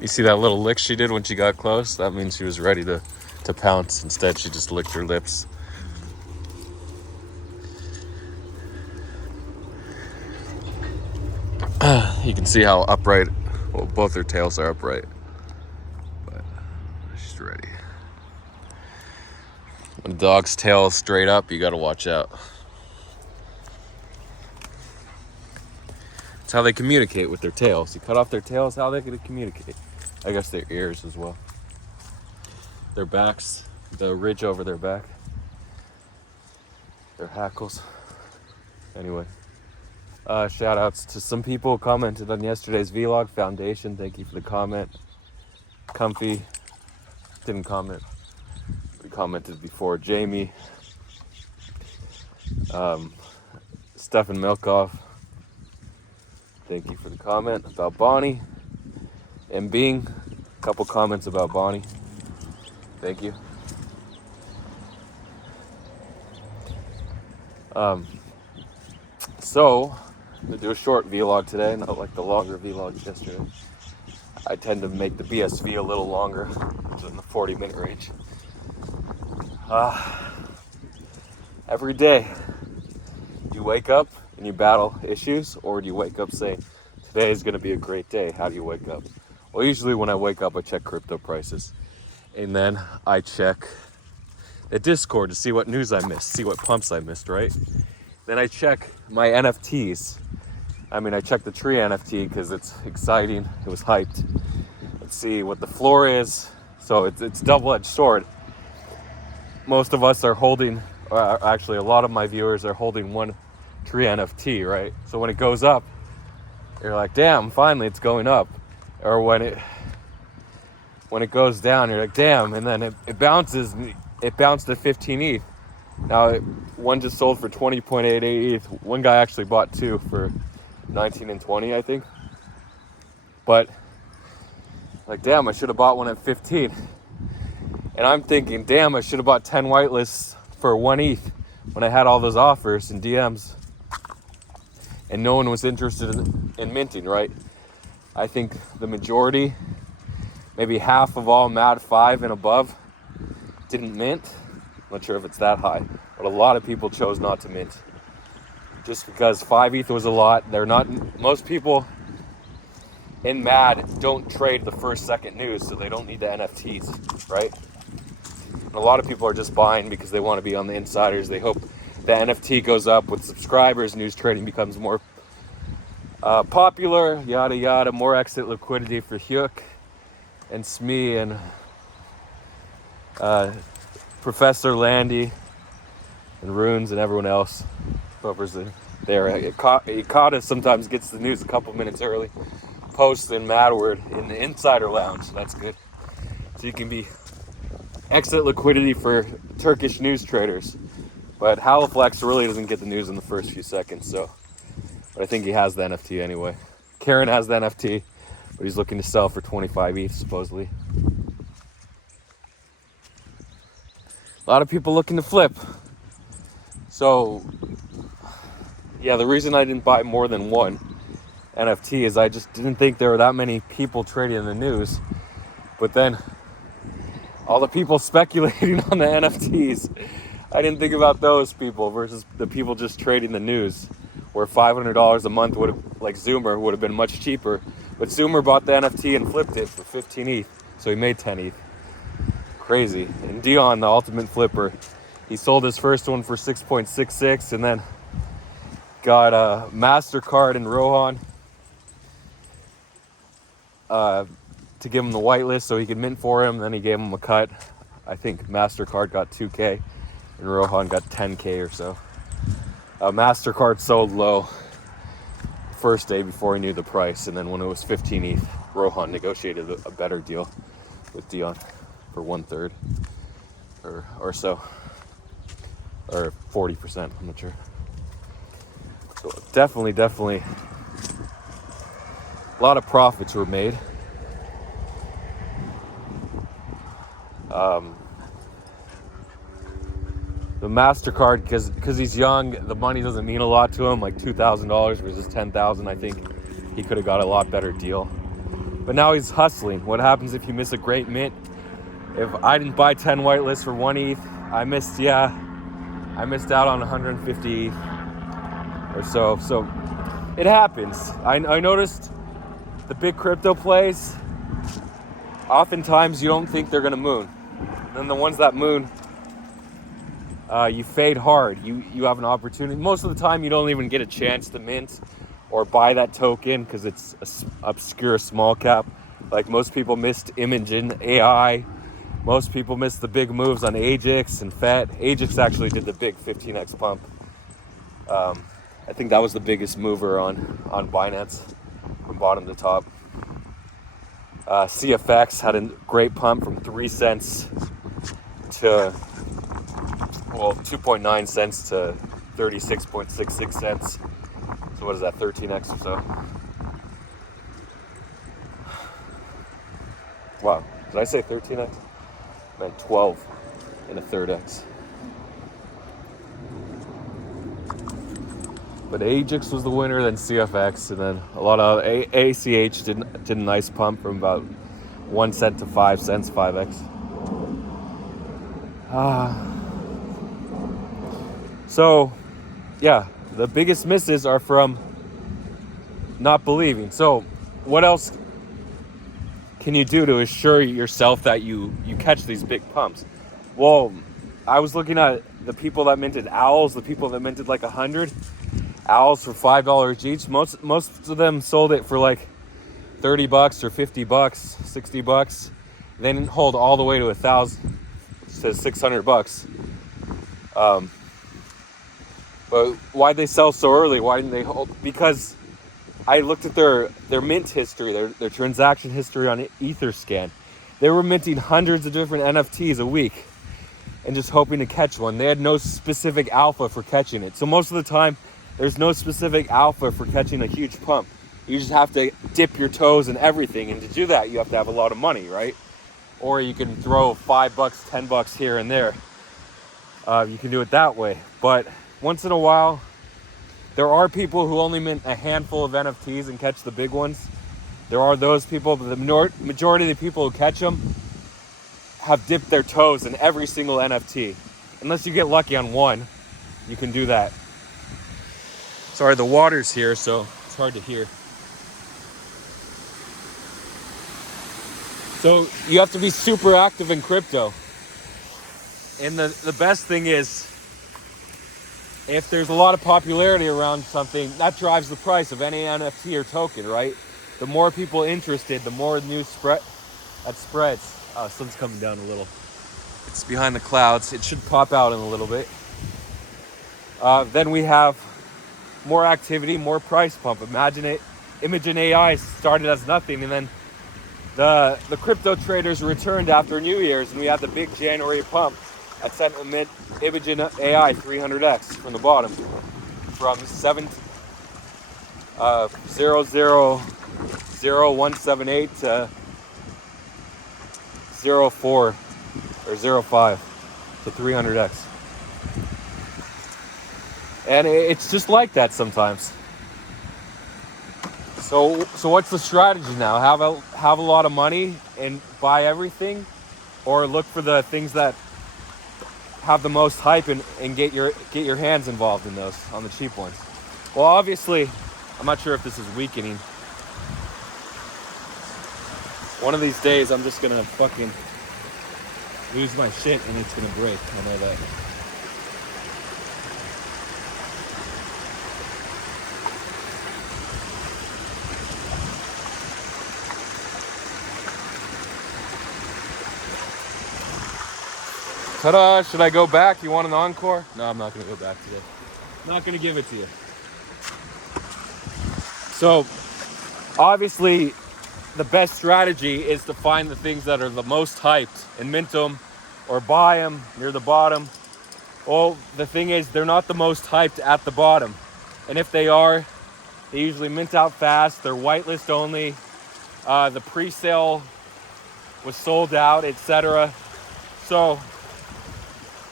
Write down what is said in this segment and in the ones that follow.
You see that little lick she did when she got close? That means she was ready to pounce. Instead, she just licked her lips. You can see how upright, well, both her tails are upright. But she's ready. When a dog's tail is straight up, you gotta watch out. It's how they communicate with their tails. You cut off their tails, how they gonna communicate? I guess their ears as well. Their backs, the ridge over their back. Their hackles. Anyway. Shout outs to some people who commented on yesterday's vlog. Foundation, thank you for the comment. Comfy didn't comment. We commented before. Jamie. Stefan Milkoff, thank you for the comment about Bonnie. And Bing, a couple comments about Bonnie. Thank you. So, I'm going to do a short vlog today, not like the longer vlogs yesterday. I tend to make the BSV a little longer, in the 40-minute range. Every day, you wake up and you battle issues, or do you wake up saying, today is going to be a great day? How do you wake up? Well, usually when I wake up, I check crypto prices. And then I check the Discord to see what news I missed, see what pumps I missed, right? Then I check my NFTs. I check the tree NFT because it's exciting. It was hyped. Let's see what the floor is. So it's double-edged sword. Most of us are holding, actually a lot of my viewers are holding one tree NFT, right? So when it goes up, you're like, damn, finally it's going up. Or when it goes down, you're like, damn, and then it bounces. It bounced at 15 ETH. Now, one just sold for 20.88 ETH. One guy actually bought two for 19 and 20, I think. But, like, damn, I should have bought one at 15. And I'm thinking, damn, I should have bought 10 whitelists for 1 ETH when I had all those offers and DMs. And no one was interested in minting, right? I think the majority, maybe half of all MAD 5 and above, didn't mint. I'm not sure if it's that high, but a lot of people chose not to mint. Just because 5 ETH was a lot. Most people in MAD don't trade the first second news, so they don't need the NFTs, right? And a lot of people are just buying because they want to be on the insiders. They hope the NFT goes up with subscribers, news trading becomes more popular, yada yada, more exit liquidity for Hyuk and Smee and Professor Landy and Runes and everyone else. Whoever's there. Ikata sometimes gets the news a couple minutes early. Posts in Madword in the Insider Lounge. So that's good. So you can be exit liquidity for Turkish news traders. But Haliflex really doesn't get the news in the first few seconds. But I think he has the NFT anyway. Karen has the NFT, but he's looking to sell for 25 ETH supposedly. A lot of people looking to flip. So, yeah, the reason I didn't buy more than one NFT is I just didn't think there were that many people trading in the news. But then, all the people speculating on the NFTs, I didn't think about those people versus the people just trading the news, where $500 a month would have, like Zoomer, would have been much cheaper. But Zoomer bought the NFT and flipped it for 15 ETH, so he made 10 ETH. Crazy. And Dion, the ultimate flipper, he sold his first one for 6.66 and then got a MasterCard and Rohan to give him the whitelist so he could mint for him. Then he gave him a cut. I think MasterCard got 2K and Rohan got 10K or so. MasterCard sold low first day before he knew the price, and then when it was 15 ETH, Rohan negotiated a better deal with Dion for 1/3 or so, or 40%, I'm not sure. So definitely a lot of profits were made. the MasterCard, because he's young, the money doesn't mean a lot to him, like $2,000 versus $10,000. I think he could have got a lot better deal. But now he's hustling. What happens if you miss a great mint? If I didn't buy 10 whitelists for 1 ETH, I missed out on 150 or so. So it happens. I noticed the big crypto plays, oftentimes you don't think they're gonna moon. And then the ones that moon, you fade hard. You have an opportunity. Most of the time you don't even get a chance to mint or buy that token because it's an obscure small cap. Like most people missed Imogen AI. Most people missed the big moves on Ajax and FET. Ajax actually did the big 15x pump. I think that was the biggest mover on Binance from bottom to top. CFX had a great pump from 3 cents to 2.9 cents to 36.66 cents. So what is that, 13x or so? Wow, did I say 13x? I meant 12 and a third x. But Ajax was the winner, then CFX, and then a lot of ACH did a nice pump from about 1 cent to 5 cents, 5x. So, yeah, the biggest misses are from not believing. So, what else can you do to assure yourself that you catch these big pumps? Well, I was looking at the people that minted owls, the people that minted like 100 owls for $5 each. Most of them sold it for like $30 or $50, $60. They didn't hold all the way to $1,000 to $600. But why'd they sell so early? Why didn't they hold? Because I looked at their mint history, their transaction history on Etherscan. They were minting hundreds of different NFTs a week and just hoping to catch one. They had no specific alpha for catching it. So most of the time, there's no specific alpha for catching a huge pump. You just have to dip your toes in everything. And to do that, you have to have a lot of money, right? Or you can throw $5, $10 here and there. You can do it that way. But once in a while, there are people who only mint a handful of NFTs and catch the big ones. There are those people, but the majority of the people who catch them have dipped their toes in every single NFT. Unless you get lucky on one, you can do that. Sorry, the water's here, so it's hard to hear. So you have to be super active in crypto. And the best thing is, if there's a lot of popularity around something, that drives the price of any NFT or token, right? The more people interested, the more news spreads. Oh, sun's coming down a little. It's behind the clouds. It should pop out in a little bit. Then we have more activity, more price pump. Imagine it. Imogen AI started as nothing, and then the crypto traders returned after New Year's, and we had the big January pump. I sent Imogen AI 300x from the bottom, from 0.00178 to 0.4 or 0.5 to 300x. And it's just like that sometimes. So what's the strategy now? Have a lot of money and buy everything, or look for the things that have the most hype and get your hands involved in those, on the cheap ones. Well, obviously, I'm not sure if this is weakening. One of these days, I'm just gonna fucking lose my shit and it's gonna break. I know that. Ta-da! Should I go back? You want an encore? No, I'm not going to go back today. I'm not going to give it to you. So, obviously, the best strategy is to find the things that are the most hyped and mint them or buy them near the bottom. Well, the thing is, they're not the most hyped at the bottom. And if they are, they usually mint out fast. They're whitelist only. The pre-sale was sold out, etc. So,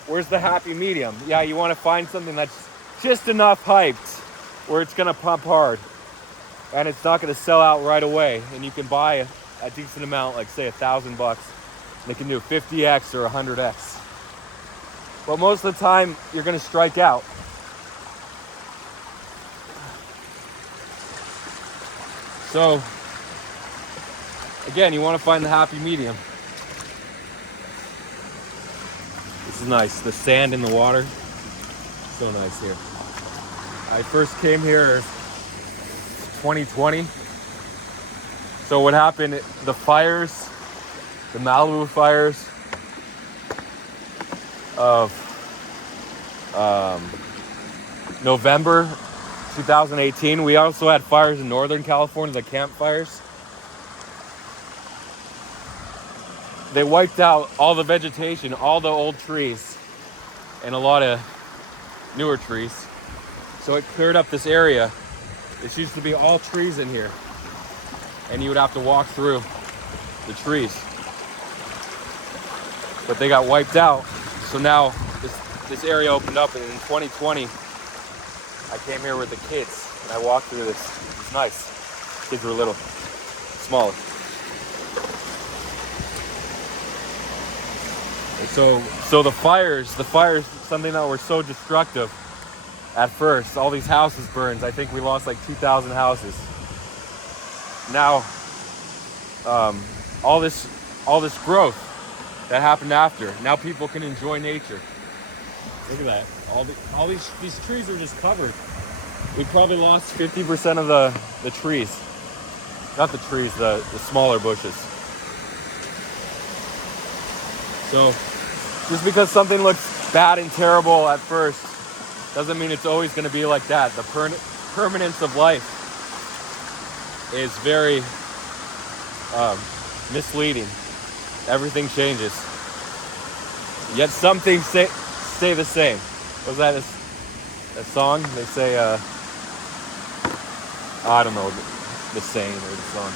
where's the happy medium? Yeah, you want to find something that's just enough hyped where it's going to pump hard and it's not going to sell out right away, and you can buy a decent amount, like say $1,000, and it can do 50x or 100x. But most of the time you're going to strike out. So again, you want to find the happy medium. This is nice. The sand in the water, so nice here. I first came here 2020. So what happened, the fires, the Malibu fires of November 2018. We also had fires in Northern California, the campfires. They wiped out all the vegetation, all the old trees, and a lot of newer trees. So it cleared up this area. This used to be all trees in here, and you would have to walk through the trees. But they got wiped out, so now this area opened up, and in 2020, I came here with the kids, and I walked through this. It's nice. Kids were little, smaller. So the fires, something that were so destructive at first. All these houses burned. I think we lost like 2,000 houses. Now, all this growth that happened after. Now people can enjoy nature. Look at that. All these trees are just covered. We probably lost 50% of the trees. Not the trees, the smaller bushes. So just because something looks bad and terrible at first doesn't mean it's always going to be like that. The permanence of life is very misleading. Everything changes. Yet some things stay the same. Was that a song? They say, I don't know the saying or the song.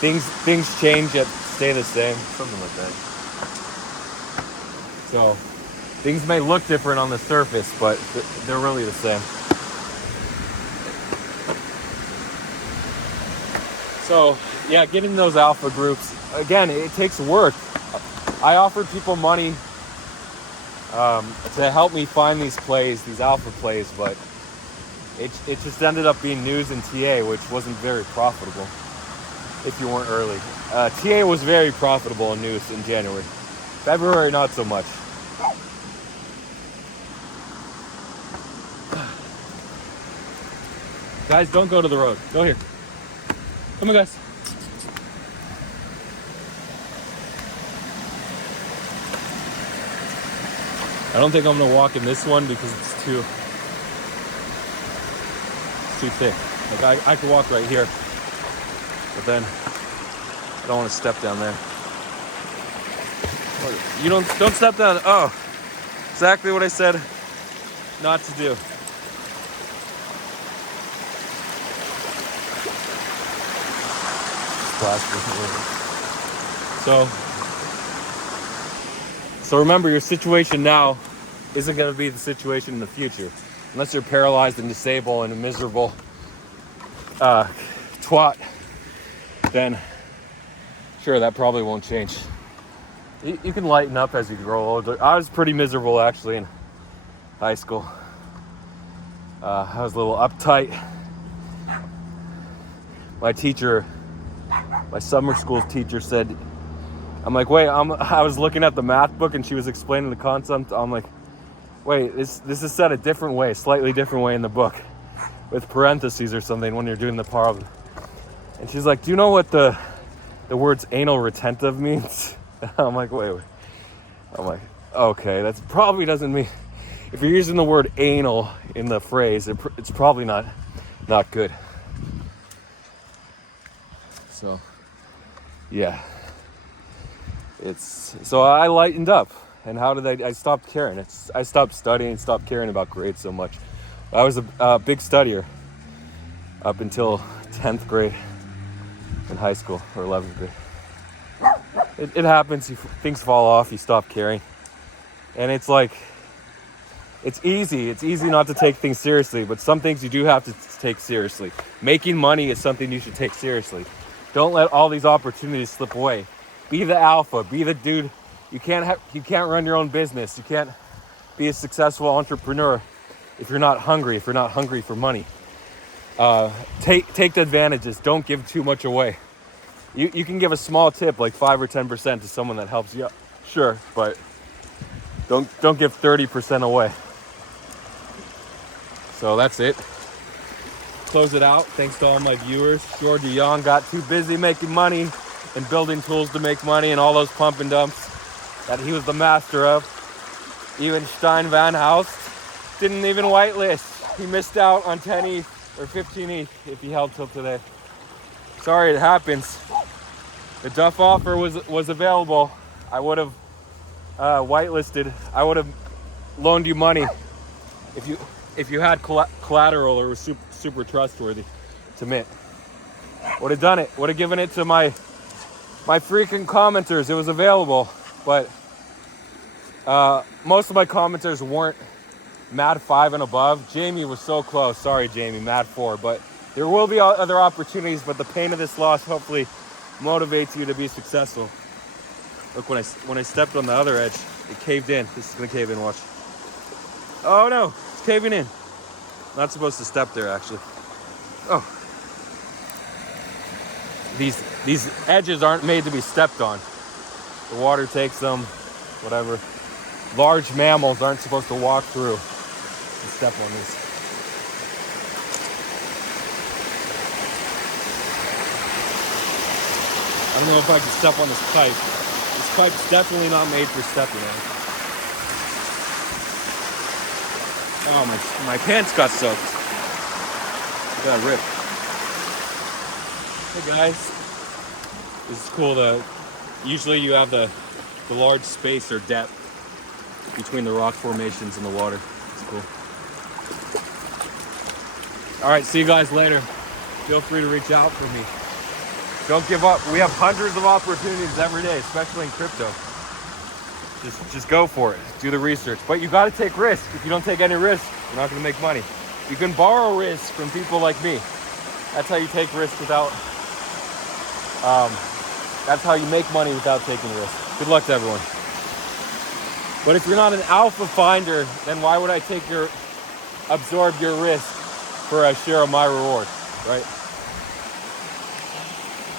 Things change yet stay the same. Something like that. So things may look different on the surface, but they're really the same. So yeah, getting those alpha groups, again, it takes work. I offered people money to help me find these plays, these alpha plays, but it just ended up being news and TA, which wasn't very profitable if you weren't early. TA was very profitable in news in January. February, not so much. Guys, don't go to the road. Go here. Come on, guys. I don't think I'm gonna walk in this one because it's too thick. Like I could walk right here, but then I don't want to step down there. You don't step down. Oh, exactly what I said not to do. So remember, your situation now isn't going to be the situation in the future. Unless you're paralyzed and disabled and a miserable twat, then sure, that probably won't change. You can lighten up as you grow older. I was pretty miserable actually in high school. I was a little uptight. My summer school teacher said, I'm like, wait, I was looking at the math book and she was explaining the concept. I'm like, wait, this is said a different way, slightly different way in the book, with parentheses or something when you're doing the problem. And she's like, do you know what the words anal retentive means? I'm like, wait. I'm like, okay, that probably doesn't mean, if you're using the word anal in the phrase, it's probably not good. So, yeah. So I lightened up. And how did I stopped caring. I stopped studying, stopped caring about grades so much. I was a big studier up until 10th grade in high school, or 11th grade. It happens, things fall off, you stop caring. And it's like, it's easy not to take things seriously, but some things you do have to take seriously. Making money is something you should take seriously. Don't let all these opportunities slip away. Be the alpha, be the dude. You can't run your own business. You can't be a successful entrepreneur if you're not hungry for money. Take the advantages. Don't give too much away. You can give a small tip, like 5 or 10% to someone that helps you out. Sure, but don't give 30% away. So that's it. Close it out. Thanks to all my viewers. Georgia Young got too busy making money and building tools to make money and all those pump and dumps that he was the master of. Even Stein Van Houst didn't even whitelist. He missed out on 10 ETH or 15 ETH if he held till today. Sorry, it happens. The Duff offer was available. I would have whitelisted. I would have loaned you money if you had collateral or was super trustworthy to mint. Would have done it. Would have given it to my freaking commenters. It was available, but most of my commenters weren't MAD 5 and above. Jamie was so close. Sorry, Jamie, MAD 4. But there will be other opportunities, but the pain of this loss hopefully motivates you to be successful. Look, when I stepped on the other edge, it caved in. This is gonna cave in, watch. Oh no, it's caving in. Not supposed to step there, actually. Oh. These edges aren't made to be stepped on. The water takes them, whatever. Large mammals aren't supposed to walk through and step on these. I don't know if I can step on this pipe. This pipe's definitely not made for stepping on. Oh, my pants got soaked. I got ripped. Hey guys. This is cool. Usually you have the large space or depth between the rock formations and the water. It's cool. All right, see you guys later. Feel free to reach out for me. Don't give up. We have hundreds of opportunities every day, especially in crypto. Just go for it. Do the research. But you got to take risk. If you don't take any risk, you're not going to make money. You can borrow risk from people like me. That's how you take risk without... that's how you make money without taking risk. Good luck to everyone. But if you're not an alpha finder, then why would I absorb your risk for a share of my reward, right?